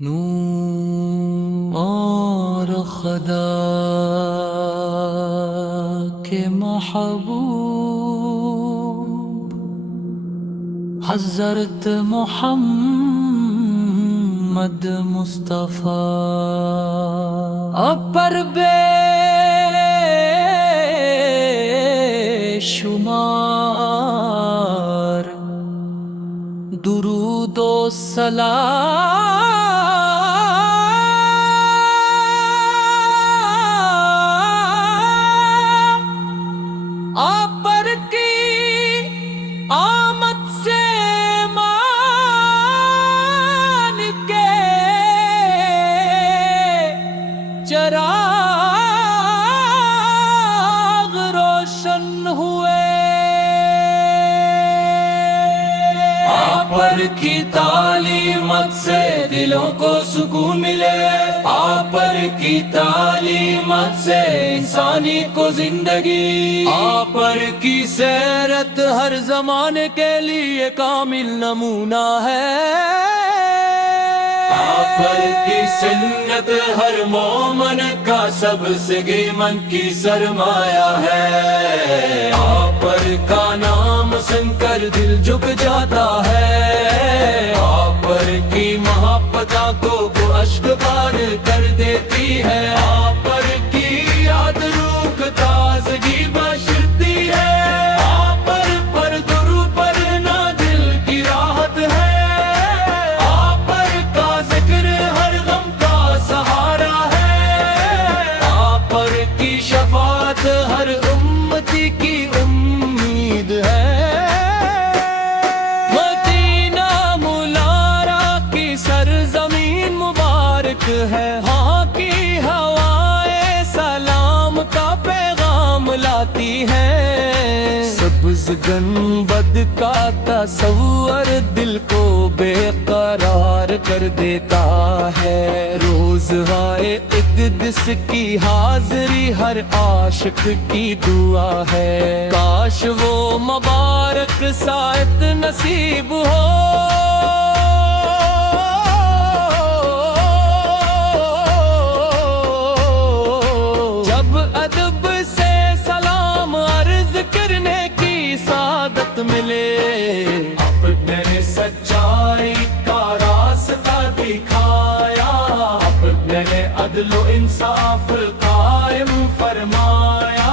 نور خدا کے محبوب حضرت محمد مصطفیٰ پر بے شمار درود و سلام آپ پر کی آمد سے مان کے چراغ روشن ہوئے، آپ پر کی تعلیمت سے دلوں کو سکون ملے، آپ پر کی تعلیمت سے انسانی کو زندگی، آپ پر کی سیرت ہر زمانے کے لیے کامل نمونہ ہے، آپ پر کی سنت ہر مومن کا سب سے قیمت کی سرمایہ ہے، آپ پر کا نام سن کر دل جھک جاتا ہے، آپ پر کی محبت آنکھوں کو اشک بار کر دیتی ہے، آپ پر کی یاد روح کو تازگی بخشتی ہے، آپ پر درود پڑھنا دل کی راحت ہے، آپ پر کا ذکر ہر غم کا سہارا ہے، آپ پر کی شفاعت ہر امتی کی امید ہے، مدینہ منورہ کی سرزمین مبارک ہے، ہاں کی ہوائیں سلام کا پیغام لاتی ہے، سبز گنبد کا تصور دل کو بے قرار کر دیتا ہے، روز ہائے اقدس کی حاضری ہر عاشق کی دعا ہے، کاش وہ مبارک ساعت نصیب ہو، جب ادب سے سلام عرض کرنے کی سعادت ملے، اپنے نے سچائی کا راستہ دکھایا، اپنے نے عدل و انصاف قائم فرمایا،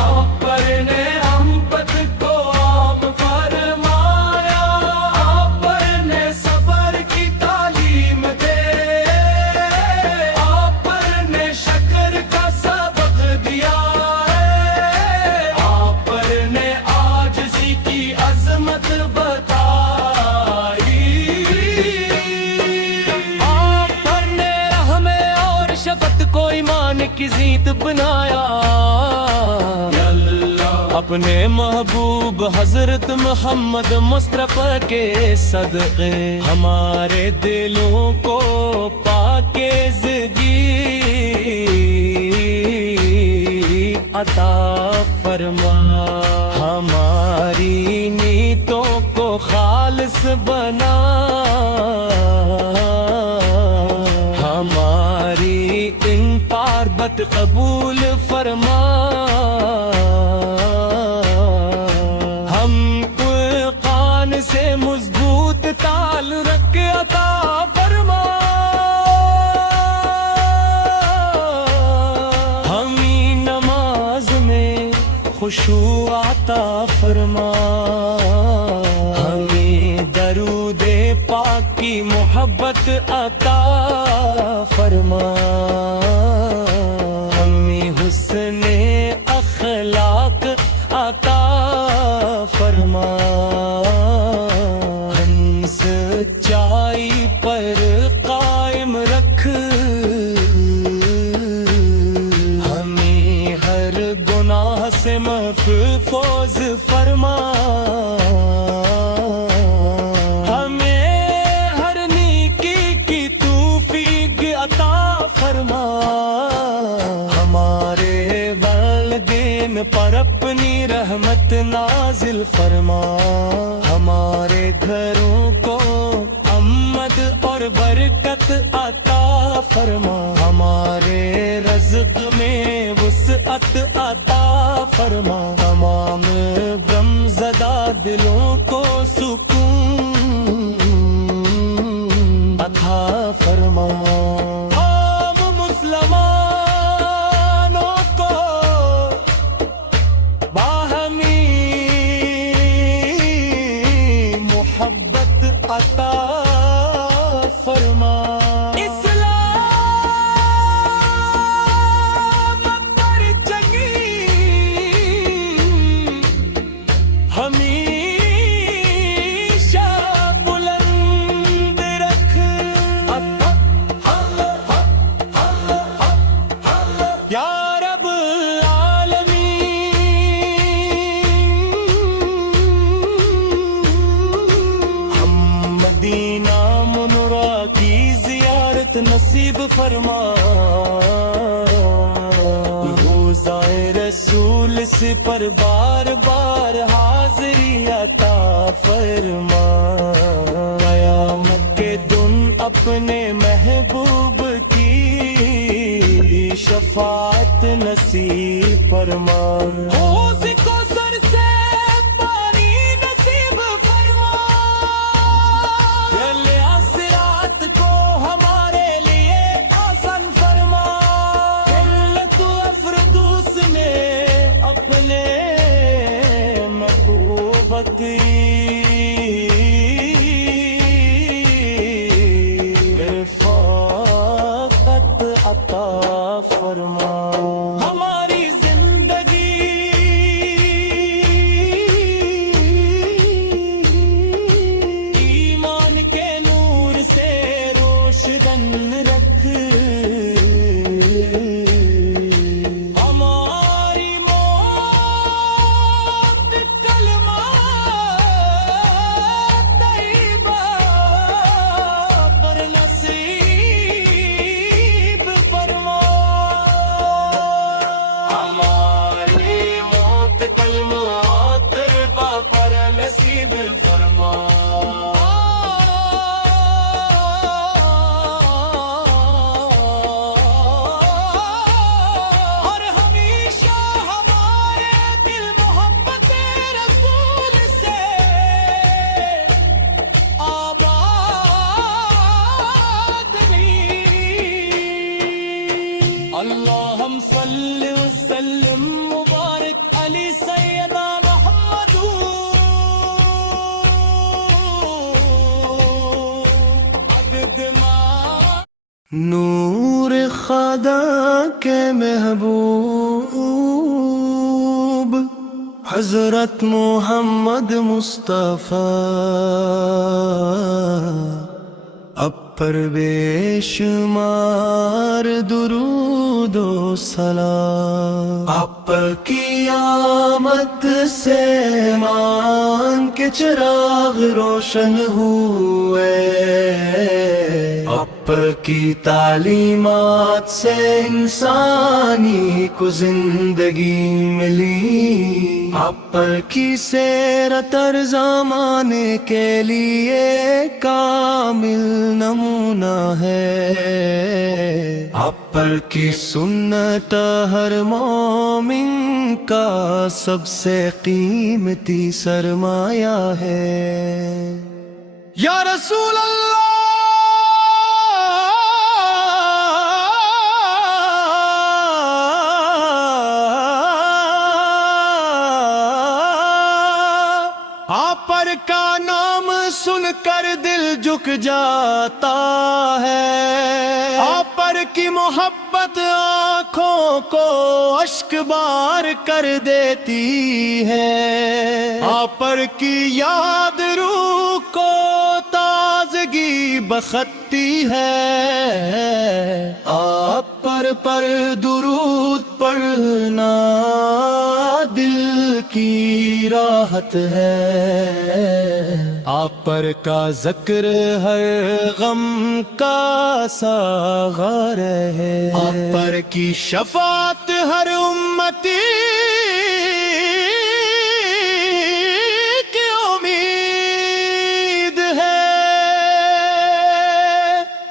اپنے امت کو عام فرمایا، اپنے صبر کی تعلیم دے، اپنے شکر کا سبق دیا ہے، اپنے عاجزی کی عظمت بتائی، آپ نے رحم اور شفقت کو ایمان کی زینت بنایا، اپنے محبوب حضرت محمد مصطفیٰ کے صدقے ہمارے دلوں کو پاکیزگی عطا فرما، ہماری نیتوں کو خالص بنا، ہماری ان قربت قبول فرما، ہم قرآن سے مضبوط تعلق عطا فرما، ہمیں نماز میں خشوع عطا فرما، ہمیں درود پاک کی محبت عطا فرما، ہمیں حسن اخلاق عطا فرما، ہم سچائی پر قائم رکھ، ہمیں ہر گناہ سے محفوظ فرما، ہمیں ہر نیکی کی توفیق عطا فرما، ہمارے والدین پر اپنی رحمت نازل فرما، ہمارے گھروں کو امن اور برکت عطا فرما، ہمارے رزق میں وسعت عطا فرما، تمام غم زدہ دلوں کو سکون عطا فرما۔ عام مسلمانوں کو باہمی محبت عطا فرما۔ اسلام پر جنگی ہمیشہ بلند رکھ، یا رب العالمین۔ ہم مدینہ منورہ کی زیارت نصیب فرما، روضۂ رسول سے پر بار بار حاضری عطا فرما، قیامت کے دن اپنے محبوب کی شفاعت نصیب فرما۔ حوض کوثر سے پانی نصیب فرما، دل صراط کو ہمارے لیے آسان فرما، قلت و افردوس میں اپنے محبوبت کی رفاقت عطا فرما۔ ہماری زندگی ایمان کے نور سے روشن رکھ، ہماری موت کلمہ طیبہ پر نصیب فرما، ہماری موت کلمہ طیبہ پر نصیب فرما۔ اور ہمیشہ ہمارے دل محبت رسول سے آباد رہی۔ اللہم صلی وسلم مبارک علی سیدنا محمد عدد ما۔ نور خدا کے محبوب حضرت محمد مصطفیٰ، اب پر بے شمار درود و سلام، آپ کی آمد سے ایمان کے چراغ روشن ہوئے، آپ کی تعلیمات سے انسانی کو زندگی ملی، آپ کی سیرت ہر زمانے کے لیے کامل نمونہ ہے، آپ کی سنت ہر مومن کا سب سے قیمتی سرمایہ ہے۔ یا رسول اللہ آپ پر کا نام سن کر دل جھک جاتا ہے، آپ پر کی محبت آنکھوں کو اشک بار کر دیتی ہے، آپ پر کی یاد روح کو تازگی بخشتی ہے، آپ پر درود پڑھنا دل کی راحت ہے، آپ پر کا ذکر ہر غم کا ساغر ہے، آپ پر کی شفاعت ہر امتی کی امید ہے،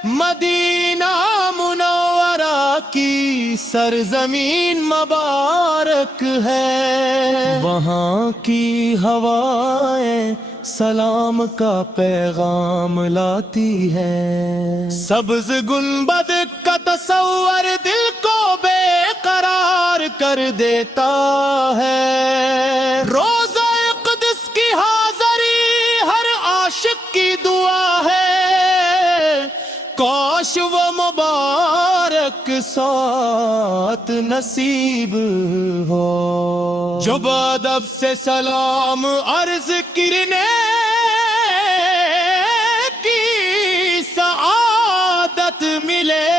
مدینہ مدینہ منورہ کی سرزمین مبارک ہے، وہاں کی ہوائیں سلام کا پیغام لاتی ہے، سبز گنبد کا تصور دل کو بے قرار کر دیتا ہے، روزہ قدس کی حاضری ہر عاشق کی دعا ہے، کاش وہ مبارک ساتھ نصیب ہو، جو ادب سے سلام عرض کرنے کی سعادت ملے،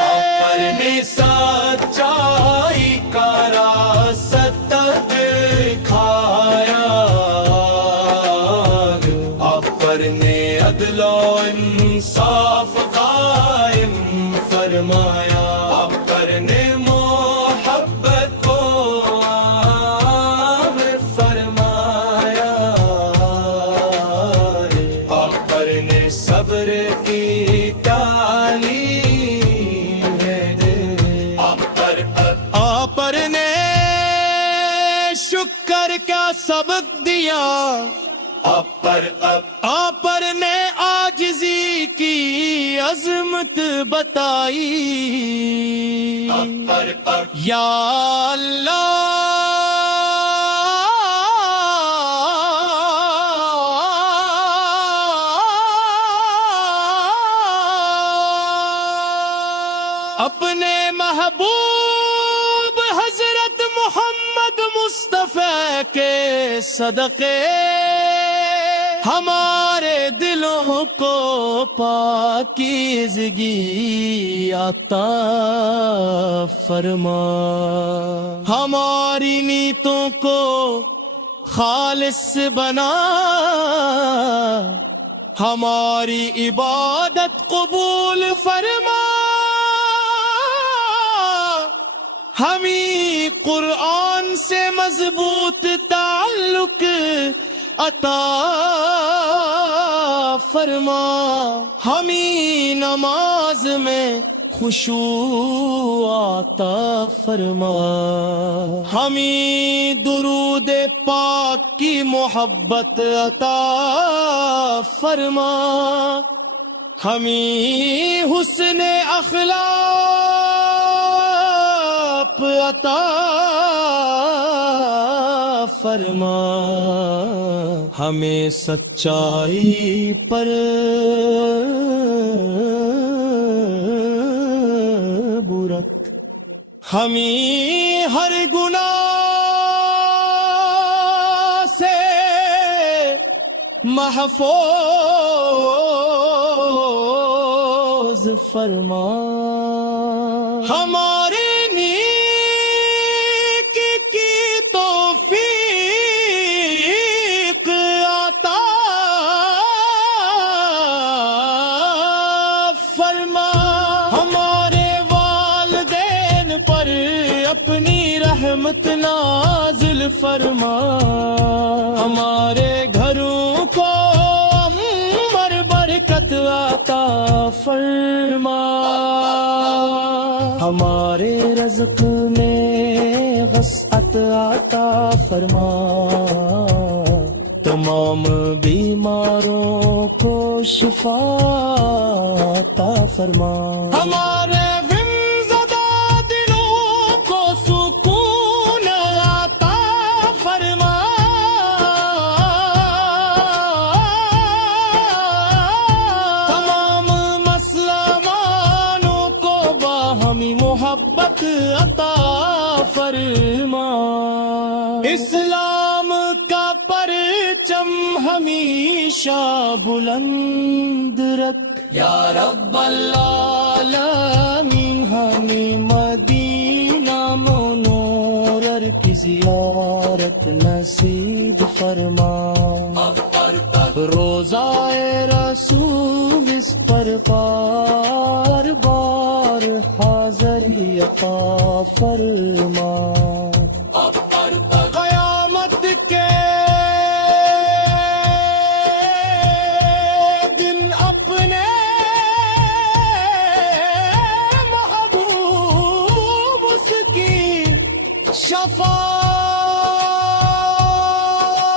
اپنے سچائی کا راستہ دکھایا، اپنے عدل و انصاف قائم فرمایا، اپنے محبت کو عام فرمایا، اپنے صبر کی تعلیم دے، آپ نے شکر کا سبق دیا، آپ نے عاجزی کی عظمت بتائی، یا اللہ، اپنے محبوب حضرت محمد مصطفیٰ کے صدقے ہمارے دلوں کو پاکیزگی عطا فرما، ہماری نیتوں کو خالص بنا، ہماری عبادت قبول فرما، ہمیں قرآن سے مضبوط تعلق عطا فرما، ہمیں نماز میں خشوع عطا فرما، ہمیں درود پاک کی محبت عطا فرما، ہمیں حسن اخلاق عطا فرما، ہمیں سچائی پر برک، ہمیں ہر گناہ سے محفوظ فرما، ہمارے نیک کی توفیق عطا فرما، ہمارے والدین پر اپنی رحمت نازل فرما، ہمارے گھروں کو عمر برکت عطا فرما، ہمارے رزق میں وسعت عطا فرما، تمام بیماروں کو شفا عطا فرما، ہمارے غمزدہ دلوں کو سکون عطا فرما، تمام مسلمانوں کو باہمی محبت عطا فرما، اسلام کا پرچم ہمیشہ بلند رکھ، یا رب العالمین، ہمیں مدینہ منورہ کی زیارت نصیب فرما، روزہ رسول اس پر بار بار حاضری عطا فرما، قیامت کے دن اپنے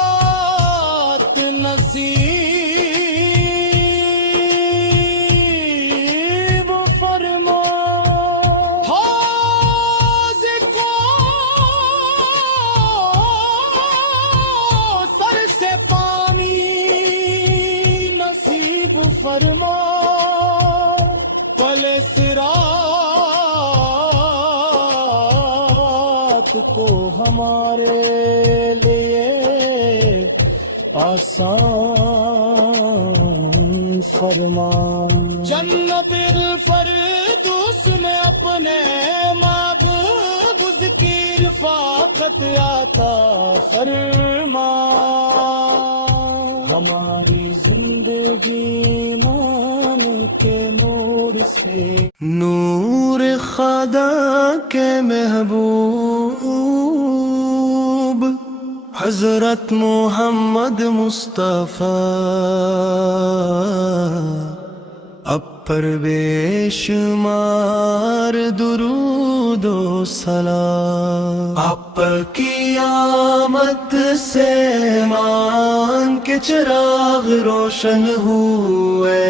شفاعت نصیب فرما حوض کو سر سے پانی نصیب فرما پل صراط کو ہمارے لیے آسان فرما جنت الفردوس میں اپنے معبود کی رفاقت عطا فرما ہماری زندگی ایمان کے نور سے نور خدا کے محبوب حضرت محمد مصطفیٰ اب پر بے شمار درود و سلام آپ کی آمد سے ایمان کے چراغ روشن ہوئے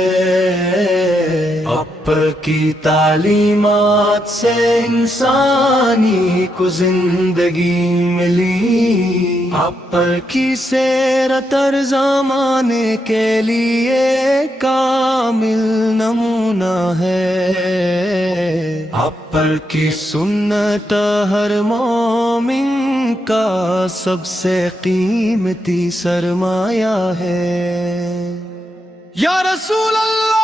آپ کی تعلیمات سے انسانی کو زندگی ملی آپ کی سیرت ہر زمانے کے لیے کامل نمونہ ہے آپ کی سنت ہر مومن کا سب سے قیمتی سرمایہ ہے یا رسول اللہ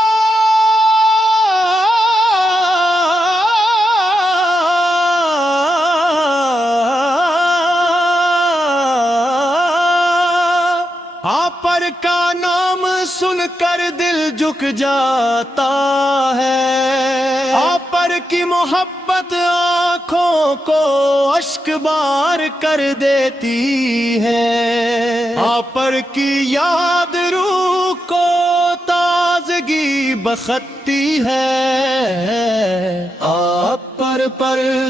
آپ پر کا نام سن کر دل جھک جاتا ہے آپ پر کی محبت آنکھوں کو اشک بار کر دیتی ہے آپ پر کی یاد روح کو تازگی بخشتی ہے آپ پر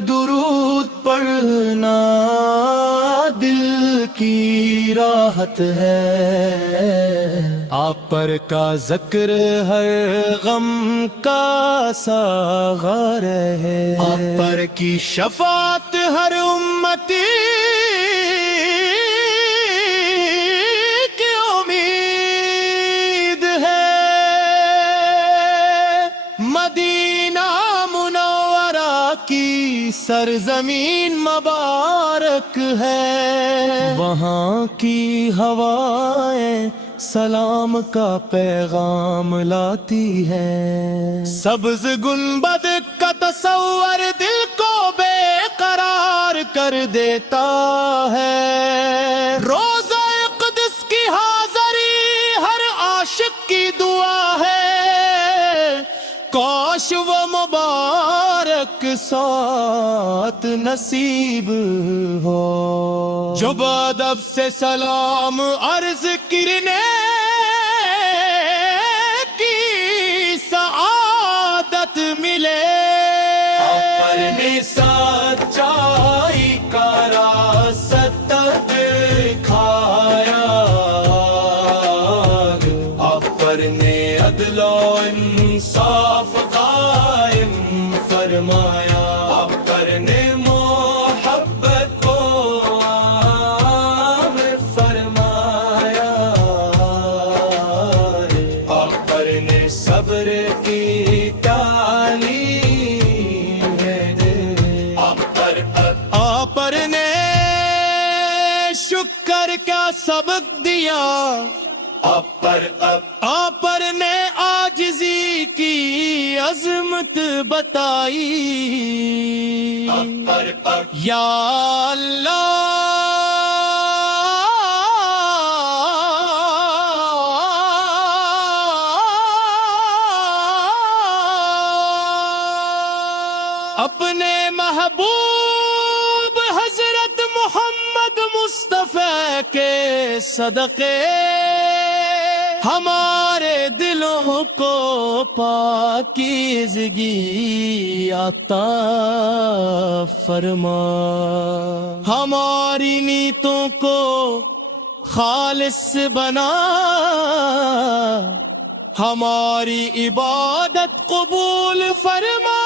درود پڑھنا دل کی راحت ہے آپ پر کا ذکر ہر غم کا ساغر ہے آپ پر کی شفاعت ہر امتی کی امید ہے مدینہ منورہ کی سرزمین مبارک ہے وہاں کی ہوائیں سلام کا پیغام لاتی ہے سبز گنبد کا تصور دل کو بے قرار کر دیتا ہے روزہ قدس کی حاضری ہر عاشق کی دعا ہے کاش وہ مبارک ساتھ نصیب ہو جو ادب سے سلام عرض کرنے کی سعادت ملے اپنے سچائی کا راستہ دکھایا اپنے عدل و انصاف قائم فرمایا اپنے محبت کو عام فرمایا اپنے صبر کی تعلیم دے آپ نے شکر کا سبق دیا آپ نے عاجزی کی عظمت بتائی یا اللہ اپنے محبوب حضرت محمد مصطفیٰ کے صدقے ہمارے دلوں کو پاکیزگی عطا فرما، ہماری نیتوں کو خالص بنا، ہماری عبادت قبول فرما،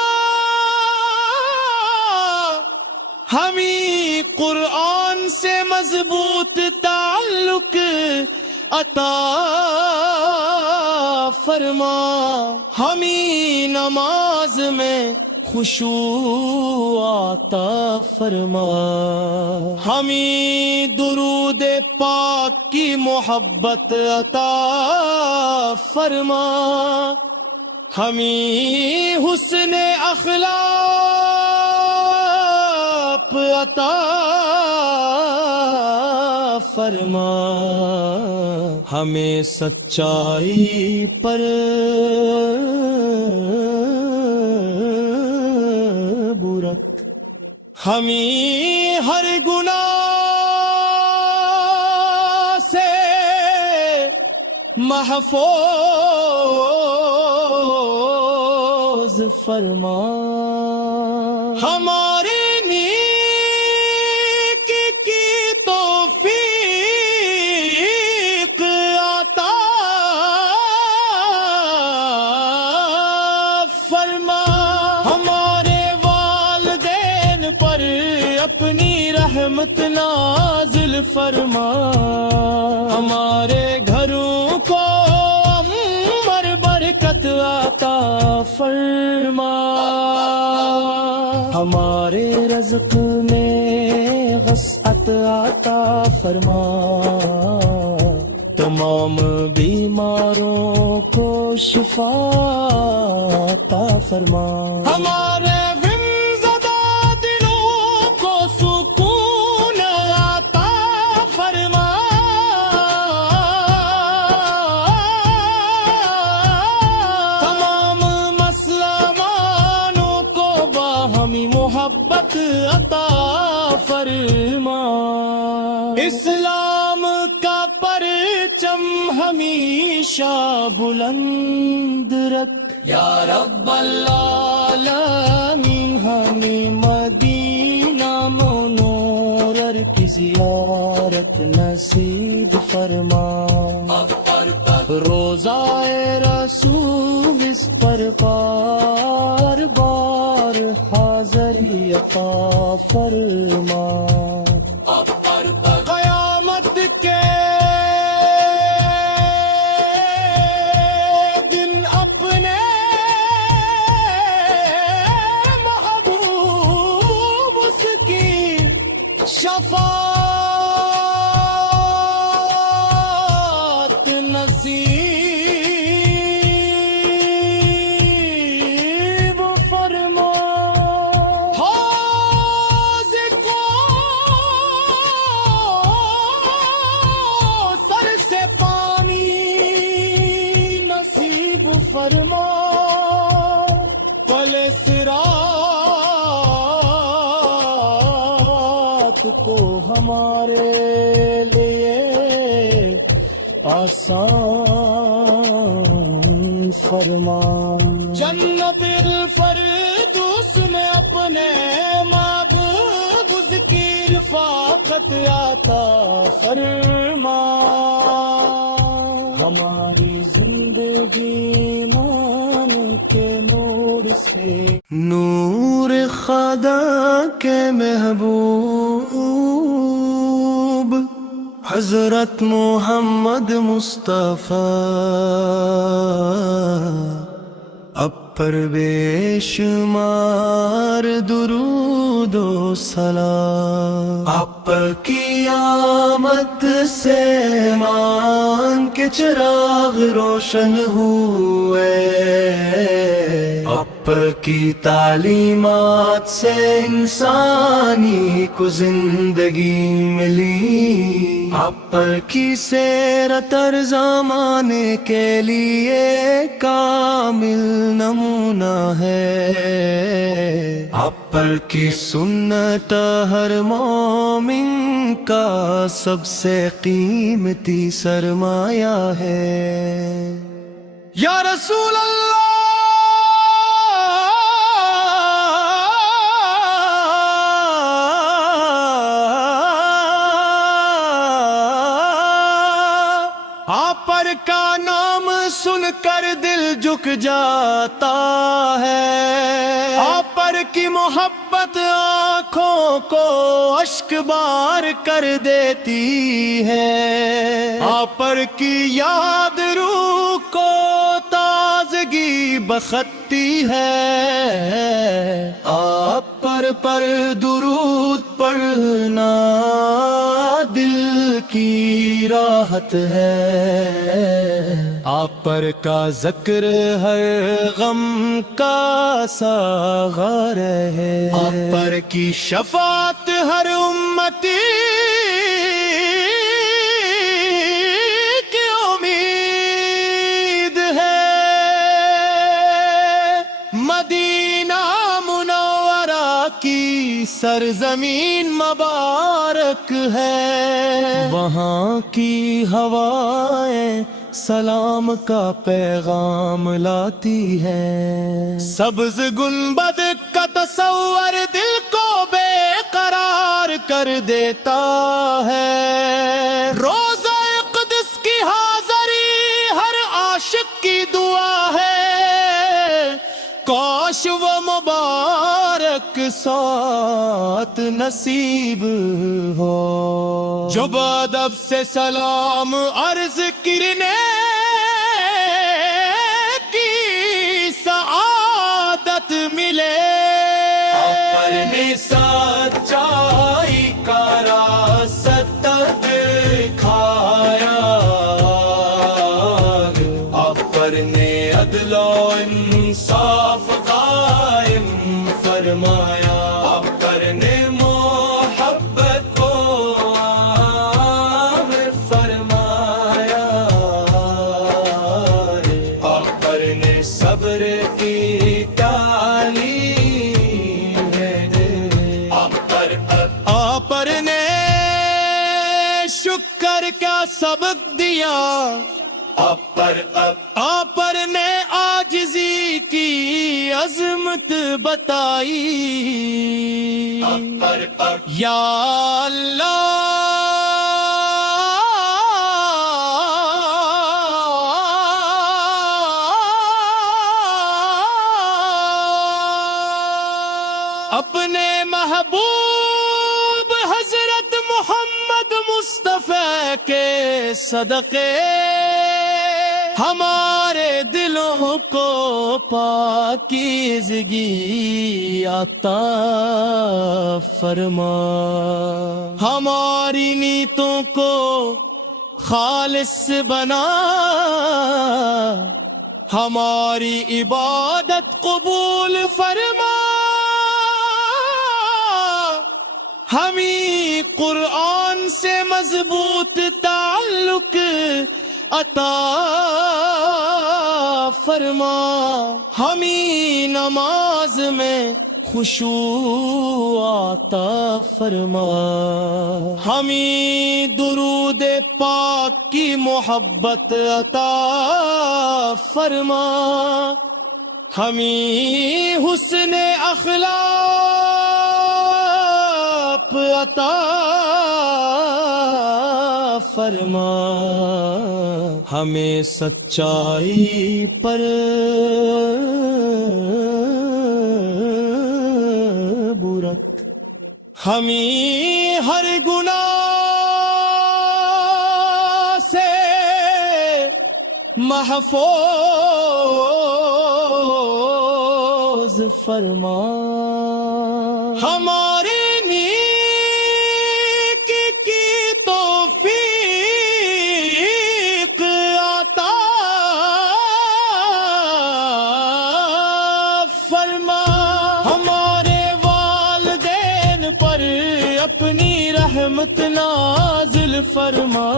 ہمیں قرآن سے مضبوط تعلق عطا فرما، ہمیں نماز میں خشوع عطا فرما، ہمیں درود پاک کی محبت عطا فرما، ہمیں حسن اخلاق عطا فرما، ہمیں سچائی پر برت، ہمیں ہر گناہ سے محفوظ فرما، ہمارے نیک کی توفیق عطا فرما، ہمارے والدین پر اپنی رحمت نازل فرما، ہمارے گھروں کو عمر برکت عطا فرما، ہمارے رزق میں وسعت عطا فرما، تمام بیماروں کو شفا عطا فرما، ہمارے غمزدہ دلوں کو سکون عطا فرما، تمام مسلمانوں کو باہمی محبت عطا فرما، اسلام کا پرچم ہمیشہ بلند رکھ یا رب العالمین، ہمیں مدینہ منورر کی زیارت نصیب فرما، روضہ رسول اس پر بار بار حاضری عطا فرما، قیامت کے دن اپنے محبوب اس کی شفاعت نصیب فرما، حوض کو سر سے پانی نصیب فرما، پل صراط کو ہمارے لیے آسان فرما، جنت الفردوس میں اپنے معبود کی رفاقت عطا فرما، ہماری زندگی ایمان کے نور سے، نور خدا کے محبوب حضرت محمد مصطفیٰ اب پر بے شمار درود و سلام، آپ کی آمد سے ایمان کے چراغ روشن ہوئے، آپ کی تعلیمات سے انسانی کو زندگی ملی، آپ کی سیرت ہر زمانے کے لیے کامل نمونہ ہے، آپ پر کی سنت ہر مومن کا سب سے قیمتی سرمایہ ہے۔ یا رسول اللہ آپ پر کا نام سن کر دل جھک جاتا ہے، آپ پر کی محبت آنکھوں کو اشک بار کر دیتی ہے، آپ پر کی یاد روح کو تازگی بخشتی ہے، آپ پر درود پڑھنا دل کی راحت ہے، آپ پر کا ذکر ہر غم کا ساغر ہے، آپ پر کی شفاعت ہر امتی کی امید ہے۔ مدینہ منورہ کی سرزمین مبارک ہے، وہاں کی ہوائیں سلام کا پیغام لاتی ہے، سبز گنبد کا تصور دل کو بے قرار کر دیتا ہے، روزہ قدس کی حاضری ہر عاشق کی دعا ہے، کاش وہ مبارک ساتھ نصیب ہو، جو ادب سے سلام عرض کرنے کی سعادت ملے۔ اپنے سچائی کا راستہ دکھایا، اپنے عدل و انصاف قائم فرمایا، اپنے محبت کو عام فرمایا، اپنے صبر کی تعلیم دے، آپ نے شکر کا سبق دیا، آپ نے عاجزی کی عظمت بتائی، یا اللہ اپنے محبوب حضرت محمد مصطفیٰ کے صدقے ہمارے دلوں کو پاکیزگی عطا فرما، ہماری نیتوں کو خالص بنا، ہماری عبادت قبول فرما، ہمیں قرآن سے مضبوط تعلق عطا فرما، ہمیں نماز میں خشوع عطا فرما، ہمیں درود پاک کی محبت عطا فرما، ہمیں حسن اخلاق عطا فرما، ہمیں سچائی پر برت، ہمیں ہر گناہ سے محفوظ فرما، ہمارے رحمت نازل فرما،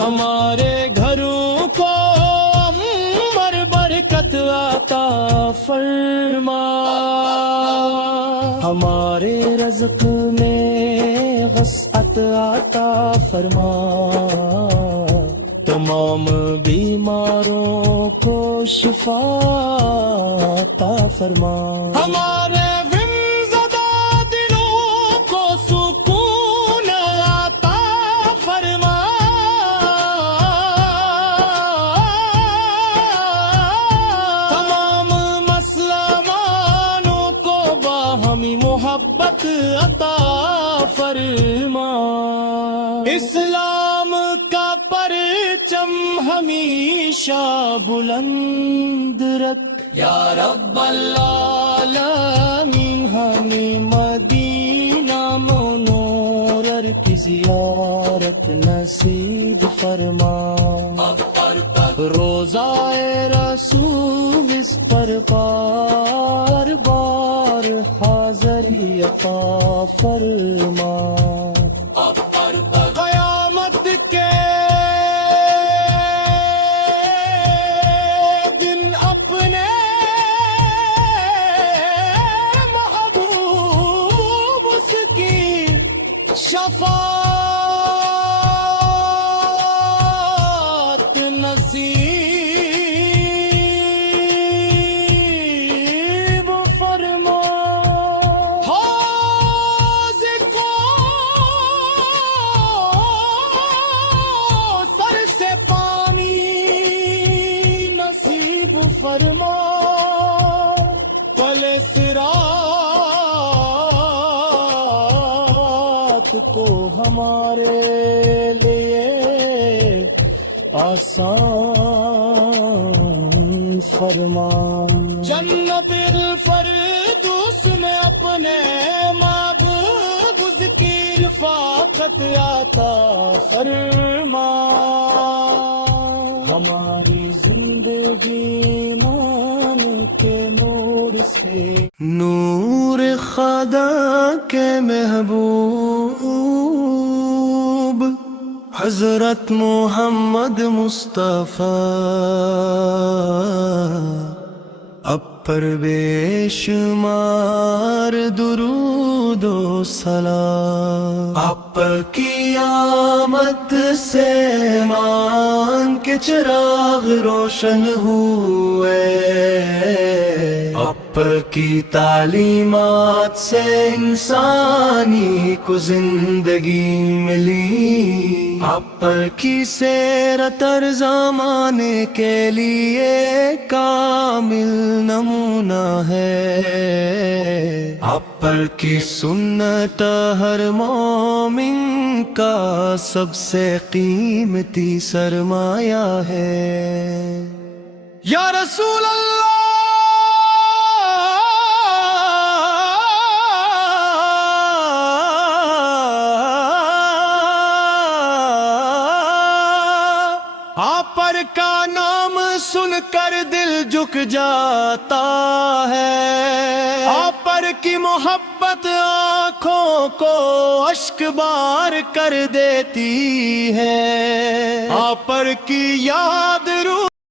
ہمارے گھروں کو عمر برکت عطا فرما۔ ہمارے رزق میں وسعت عطا فرما، تمام بیماروں کو شفا عطا فرما، ہمارے غم زدہ دلوں کو سکون عطا فرما، تمام مسلمانوں کو باہمی محبت عطا فرما، اسلام کا پرچم ہمیشہ بلند رکھ یا رب العالمین، ہمیں مدینہ منورر کی زیارت نصیب فرما، روزائے رسول اس پر بار بار حاضری عطا فرما، قیامت کے دن اپنے محبوب اس کی شفاعت نصیب فرما، حوض کو سر سے پانی نصیب فرما، پل صراط کو ہمارے لیے آسان فرما، جنت الفردوس میں اپنے معبود کی رفاقت عطا فرما، ہماری زندگی ایمان کے نور سے، نور خدا کے محبوب حضرت محمد مصطفیٰ، اب پر بے شمار درود و سلام، آپ کی آمد سے ایمان کے چراغ روشن ہوئے، آپ کی تعلیمات سے انسانی کو زندگی ملی، آپ کی سیرت ہر زمانے کے لیے کامل نمونہ ہے، آپ کی سنت ہر مومن کا سب سے قیمتی سرمایہ ہے، یا رسول اللہ آپ پر کا نام سن کر دل جھک جاتا ہے، آپ پر کی محبت آنکھوں کو اشک بار کر دیتی ہے، آپ پر کی یاد روح